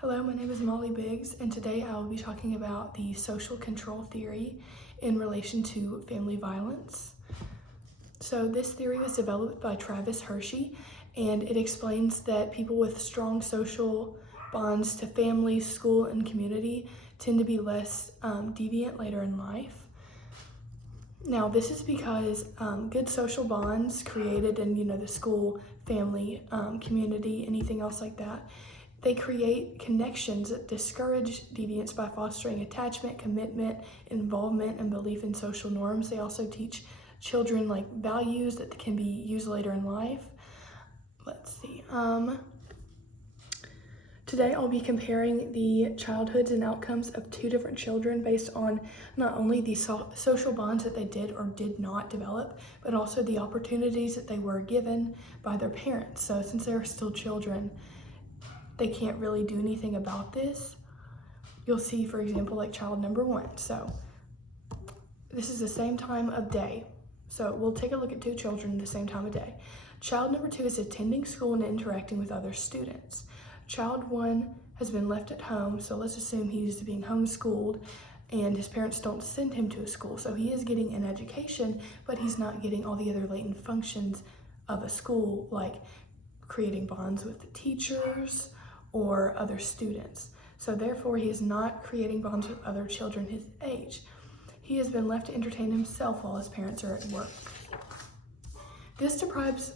Hello, my name is Molly Biggs, and today I will be talking about the social control theory in relation to family violence. So this theory was developed by Travis Hershey, and it explains that people with strong social bonds to family, school, and community tend to be less deviant later in life. Now, this is because good social bonds created in, the school, family, community, anything else like that, they create connections that discourage deviance by fostering attachment, commitment, involvement, and belief in social norms. They also teach children values that can be used later in life. Let's see. Today I'll be comparing the childhoods and outcomes of two different children based on not only the social bonds that they did or did not develop, but also the opportunities that they were given by their parents. So since they're still children, they can't really do anything about this. You'll see, for example, child number 1. So this is the same time of day. So we'll take a look at two children at the same time of day. Child number 2 is attending school and interacting with other students. Child 1 has been left at home, so let's assume he's being homeschooled and his parents don't send him to a school. So he is getting an education, but he's not getting all the other latent functions of a school, like creating bonds with the teachers or other students. So therefore, he is not creating bonds with other children his age. He has been left to entertain himself while his parents are at work. This deprives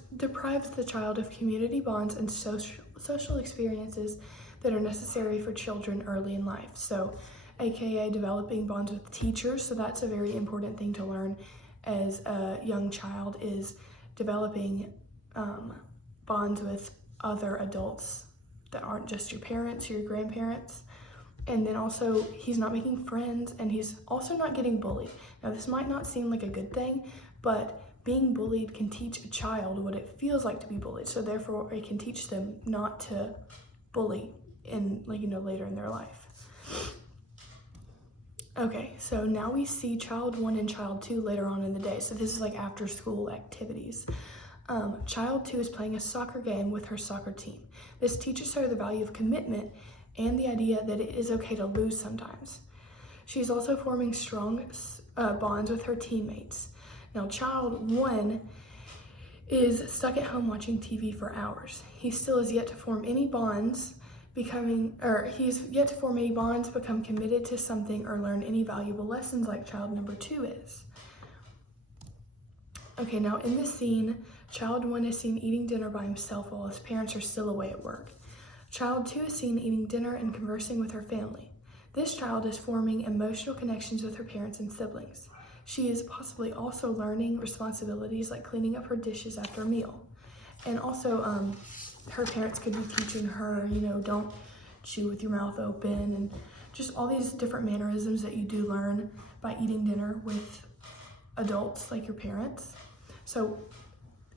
the child of community bonds and social experiences that are necessary for children early in life. So, aka developing bonds with teachers. So that's a very important thing to learn as a young child, is developing bonds with other adults that aren't just your parents or your grandparents. And then also, he's not making friends, and he's also not getting bullied. Now, this might not seem like a good thing, but being bullied can teach a child what it feels like to be bullied. So therefore, it can teach them not to bully in, later in their life. Okay, so now we see child 1 and child 2 later on in the day. So this is after school activities. Child 2 is playing a soccer game with her soccer team. This teaches her the value of commitment and the idea that it is okay to lose sometimes. She's also forming strong bonds with her teammates. Now, child 1 is stuck at home watching TV for hours. He still is yet to form any bonds, become committed to something, or learn any valuable lessons like child number 2 is. Okay, now in this scene, child 1 is seen eating dinner by himself while his parents are still away at work. Child 2 is seen eating dinner and conversing with her family. This child is forming emotional connections with her parents and siblings. She is possibly also learning responsibilities like cleaning up her dishes after a meal. And also, her parents could be teaching her, don't chew with your mouth open, and just all these different mannerisms that you do learn by eating dinner with adults like your parents. So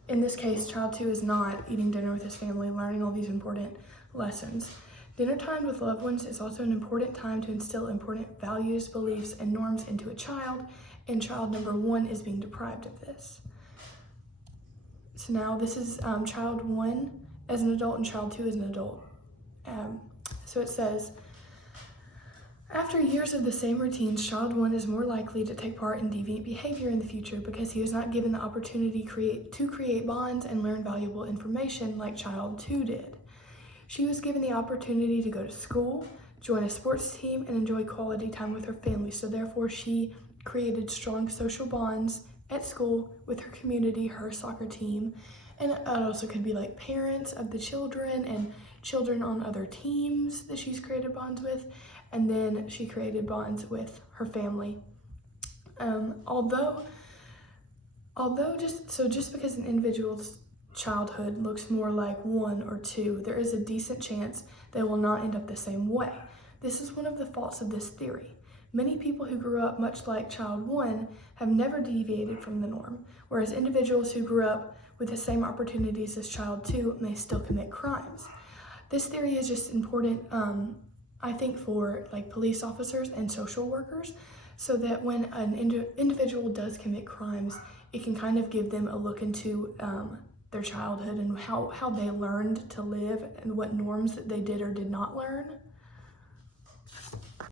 in this case, child 2 is not eating dinner with his family, learning all these important lessons. Dinner time with loved ones is also an important time to instill important values, beliefs, and norms into a child, and child number 1 is being deprived of this. So now this is child 1 as an adult and child 2 as an adult. So it says, after years of the same routines, child 1 is more likely to take part in deviant behavior in the future because he was not given the opportunity to create bonds and learn valuable information like child 2 did. She was given the opportunity to go to school, join a sports team, and enjoy quality time with her family. So therefore, she created strong social bonds at school with her community, her soccer team, and it also could be parents of the children and children on other teams that she's created bonds with. And then she created bonds with her family. Although just because an individual's childhood looks more like 1 or 2, there is a decent chance they will not end up the same way. This is one of the faults of this theory. Many people who grew up much like child 1 have never deviated from the norm, whereas individuals who grew up with the same opportunities as child 2 may still commit crimes. This theory is just important, I think, for police officers and social workers, so that when an individual does commit crimes, it can kind of give them a look into their childhood and how they learned to live and what norms that they did or did not learn.